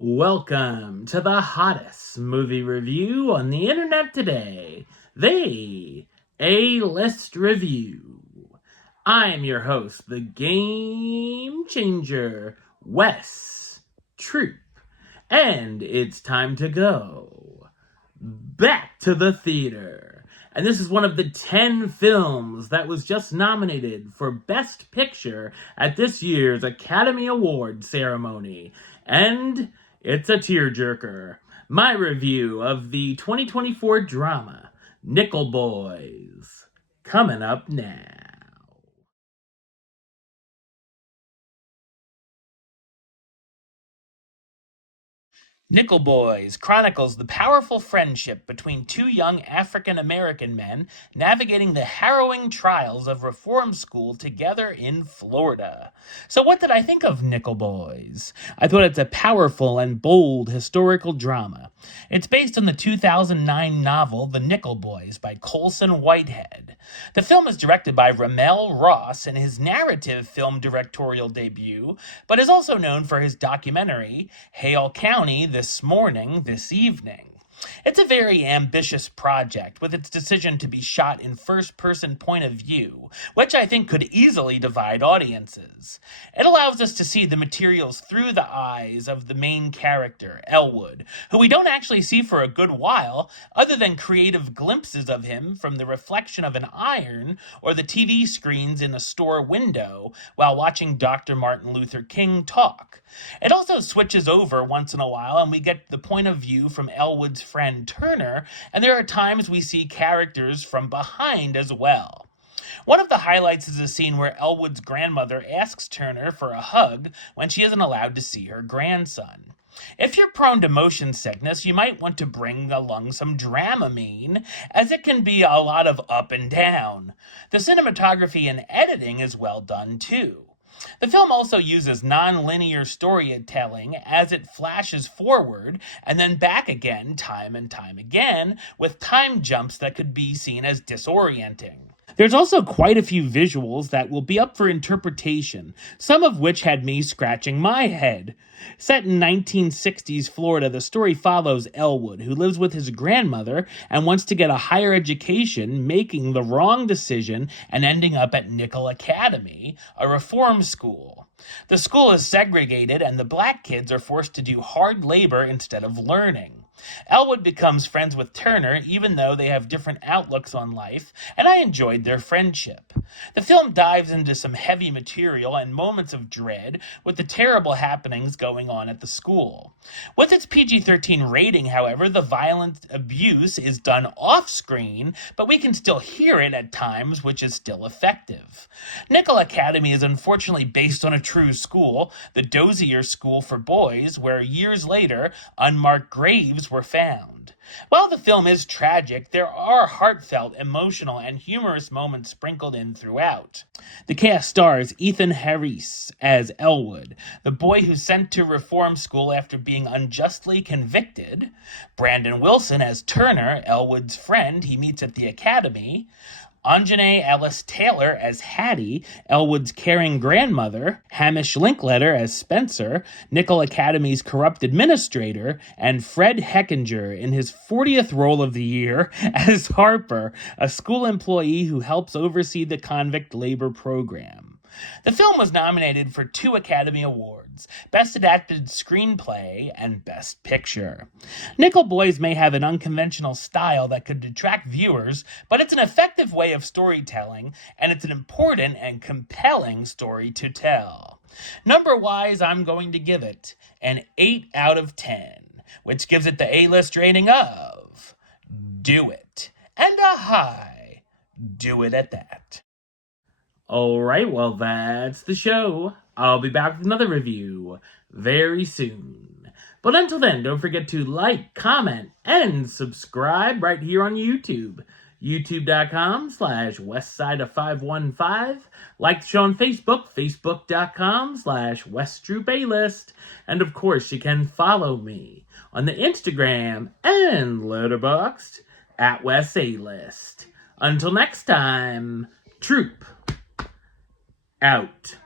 Welcome to the hottest movie review on the internet today, the A-List Review. I am your host, the Game Changer, Wes Troop, and it's time to go back to the theater. And this is one of the 10 films that was just nominated for Best Picture at this year's Academy Awards ceremony. And it's a tearjerker. My review of the 2024 drama, Nickel Boys, coming up now. Nickel Boys chronicles the powerful friendship between two young African American men navigating the harrowing trials of reform school together in Florida. So, what did I think of Nickel Boys? I thought it's a powerful and bold historical drama. It's based on the 2009 novel The Nickel Boys by Colson Whitehead. The film is directed by Ramel Ross in his narrative film directorial debut, but is also known for his documentary, Hale County, This Morning, This Evening. It's a very ambitious project, with its decision to be shot in first-person point of view, which I think could easily divide audiences. It allows us to see the materials through the eyes of the main character, Elwood, who we don't actually see for a good while, other than creative glimpses of him from the reflection of an iron or the TV screens in a store window while watching Dr. Martin Luther King talk. It also switches over once in a while, and we get the point of view from Elwood's friend Turner, and there are times we see characters from behind as well. One of the highlights is a scene where Elwood's grandmother asks Turner for a hug when she isn't allowed to see her grandson. If you're prone to motion sickness, you might want to bring along some Dramamine, as it can be a lot of up and down. The cinematography and editing is well done too. The film also uses non-linear storytelling as it flashes forward and then back again time and time again, with time jumps that could be seen as disorienting. There's also quite a few visuals that will be up for interpretation, some of which had me scratching my head. Set in 1960s Florida, the story follows Elwood, who lives with his grandmother and wants to get a higher education, making the wrong decision and ending up at Nickel Academy, a reform school. The school is segregated, and the black kids are forced to do hard labor instead of learning. Elwood becomes friends with Turner, even though they have different outlooks on life, and I enjoyed their friendship. The film dives into some heavy material and moments of dread, with the terrible happenings going on at the school. With its PG-13 rating, however, the violent abuse is done off-screen, but we can still hear it at times, which is still effective. Nickel Academy is unfortunately based on a true school, the Dozier School for Boys, where years later, unmarked graves were found. While the film is tragic, there are heartfelt, emotional, and humorous moments sprinkled in throughout. The cast stars Ethan Harris as Elwood, the boy who's sent to reform school after being unjustly convicted, Brandon Wilson as Turner, Elwood's friend he meets at the academy, Anjanae Ellis-Taylor as Hattie, Elwood's caring grandmother, Hamish Linkletter as Spencer, Nickel Academy's corrupt administrator, and Fred Heckinger in his 40th role of the year as Harper, a school employee who helps oversee the convict labor program. The film was nominated for 2 Academy Awards, Best Adapted Screenplay and Best Picture. Nickel Boys may have an unconventional style that could detract viewers, but it's an effective way of storytelling, and it's an important and compelling story to tell. Number-wise, I'm going to give it an 8 out of 10, which gives it the A-list rating of Do It, and a high Do It at that. Alright, well, that's the show. I'll be back with another review very soon. But until then, don't forget to like, comment, and subscribe right here on YouTube. youtube.com/westside515. Like the show on Facebook, facebook.com/westtroupaylist. And of course, you can follow me on the Instagram and Letterboxd at WesAList. Until next time, Troop out.